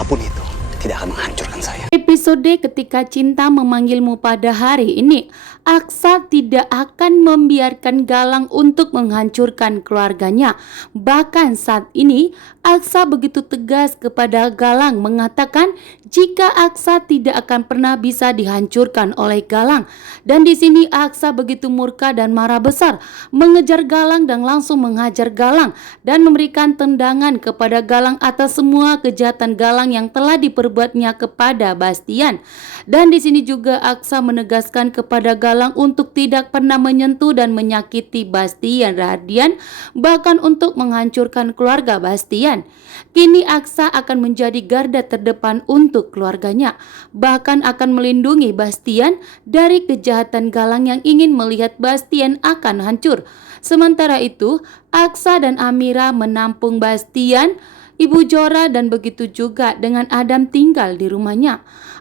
apapun itu tidak akan menghancurkan saya. Episode Ketika Cinta Memanggilmu pada hari ini, Aksa tidak akan membiarkan Galang untuk menghancurkan keluarganya. Bahkan saat ini, Aksa begitu tegas kepada Galang mengatakan jika Aksa tidak akan pernah bisa dihancurkan oleh Galang. Dan di sini Aksa begitu murka dan marah besar, mengejar Galang dan langsung menghajar Galang dan memberikan tendangan kepada Galang atas semua kejahatan Galang yang telah diperbuatnya kepada Bastian. Dan di sini juga Aksa menegaskan kepada Galang untuk tidak pernah menyentuh dan menyakiti Bastian Rahardian, bahkan untuk menghancurkan keluarga Bastian. Kini Aksa akan menjadi garda terdepan untuk keluarganya, bahkan akan melindungi Bastian dari kejahatan Galang yang ingin melihat Bastian akan hancur. Sementara itu, Aksa dan Amira menampung Bastian, Ibu Jora, dan begitu juga dengan Adam tinggal di rumahnya.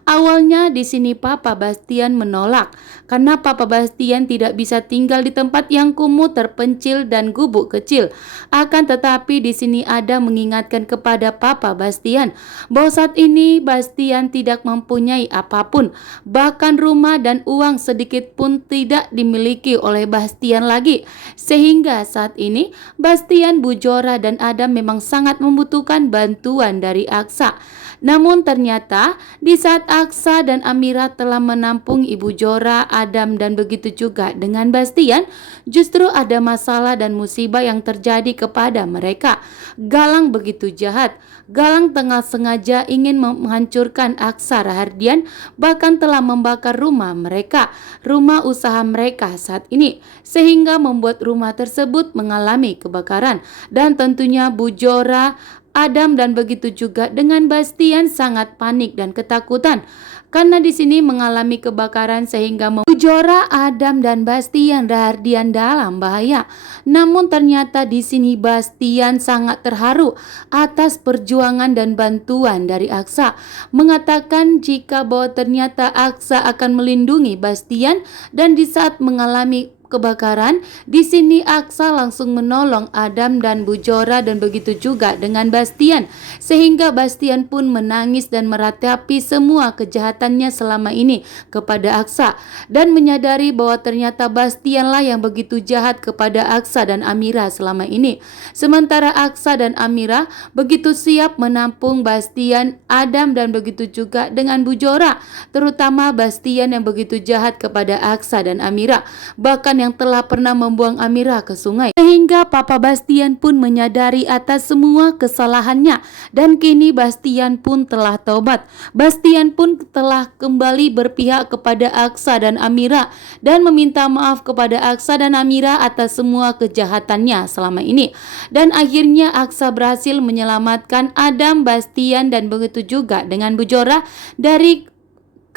Awalnya di sini Papa Bastian menolak karena Papa Bastian tidak bisa tinggal di tempat yang kumuh, terpencil dan gubuk kecil. Akan tetapi di sini Adam mengingatkan kepada Papa Bastian bahwa saat ini Bastian tidak mempunyai apapun, bahkan rumah dan uang sedikit pun tidak dimiliki oleh Bastian lagi. Sehingga saat ini Bastian, Bu Jora, dan Adam memang sangat membutuhkan bantuan dari Aksa. Namun ternyata di saat Aksa dan Amira telah menampung Ibu Jora, Adam, dan begitu juga dengan Bastian, justru ada masalah dan musibah yang terjadi kepada mereka. Galang begitu jahat. Galang tengah sengaja ingin menghancurkan Aksa Rahardian, bahkan telah membakar rumah mereka, rumah usaha mereka saat ini, sehingga membuat rumah tersebut mengalami kebakaran. Dan tentunya Bu Jora, Adam, dan begitu juga dengan Bastian sangat panik dan ketakutan karena di sini mengalami kebakaran sehingga Bu Jora, Adam, dan Bastian Rahardian dalam bahaya. Namun ternyata di sini Bastian sangat terharu atas perjuangan dan bantuan dari Aksa, mengatakan jika bahwa ternyata Aksa akan melindungi Bastian. Dan di saat mengalami kebakaran, di sini Aksa langsung menolong Adam dan Bu Jora dan begitu juga dengan Bastian, sehingga Bastian pun menangis dan meratapi semua kejahatannya selama ini kepada Aksa dan menyadari bahwa ternyata Bastianlah yang begitu jahat kepada Aksa dan Amira selama ini. Sementara Aksa dan Amira begitu siap menampung Bastian, Adam, dan begitu juga dengan Bu Jora, terutama Bastian yang begitu jahat kepada Aksa dan Amira, bahkan yang telah pernah membuang Amira ke sungai. Sehingga Papa Bastian pun menyadari atas semua kesalahannya dan kini Bastian pun telah taubat. Bastian pun telah kembali berpihak kepada Aksa dan Amira dan meminta maaf kepada Aksa dan Amira atas semua kejahatannya selama ini. Dan akhirnya Aksa berhasil menyelamatkan Adam, Bastian, dan begitu juga dengan Bu Jora dari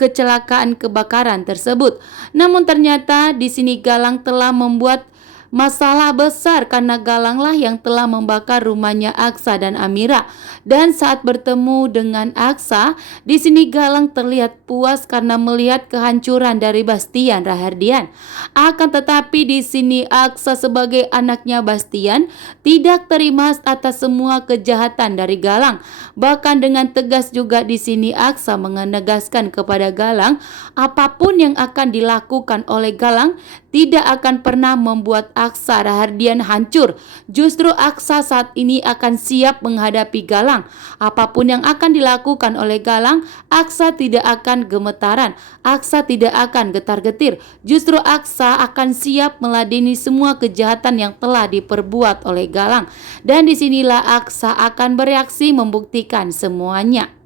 kecelakaan kebakaran tersebut. Namun ternyata di sini Galang telah membuat masalah besar karena Galanglah yang telah membakar rumahnya Aksa dan Amira. Dan saat bertemu dengan Aksa, di sini Galang terlihat puas karena melihat kehancuran dari Bastian Rahardian. Akan tetapi di sini Aksa sebagai anaknya Bastian tidak terima atas semua kejahatan dari Galang. Bahkan dengan tegas juga di sini Aksa menegaskan kepada Galang, apapun yang akan dilakukan oleh Galang tidak akan pernah membuat Aksa Rahardian hancur. Justru Aksa saat ini akan siap menghadapi Galang. Apapun yang akan dilakukan oleh Galang, Aksa tidak akan gemetaran. Aksa tidak akan getar-getir. Justru Aksa akan siap meladeni semua kejahatan yang telah diperbuat oleh Galang. Dan disinilah Aksa akan bereaksi membuktikan semuanya.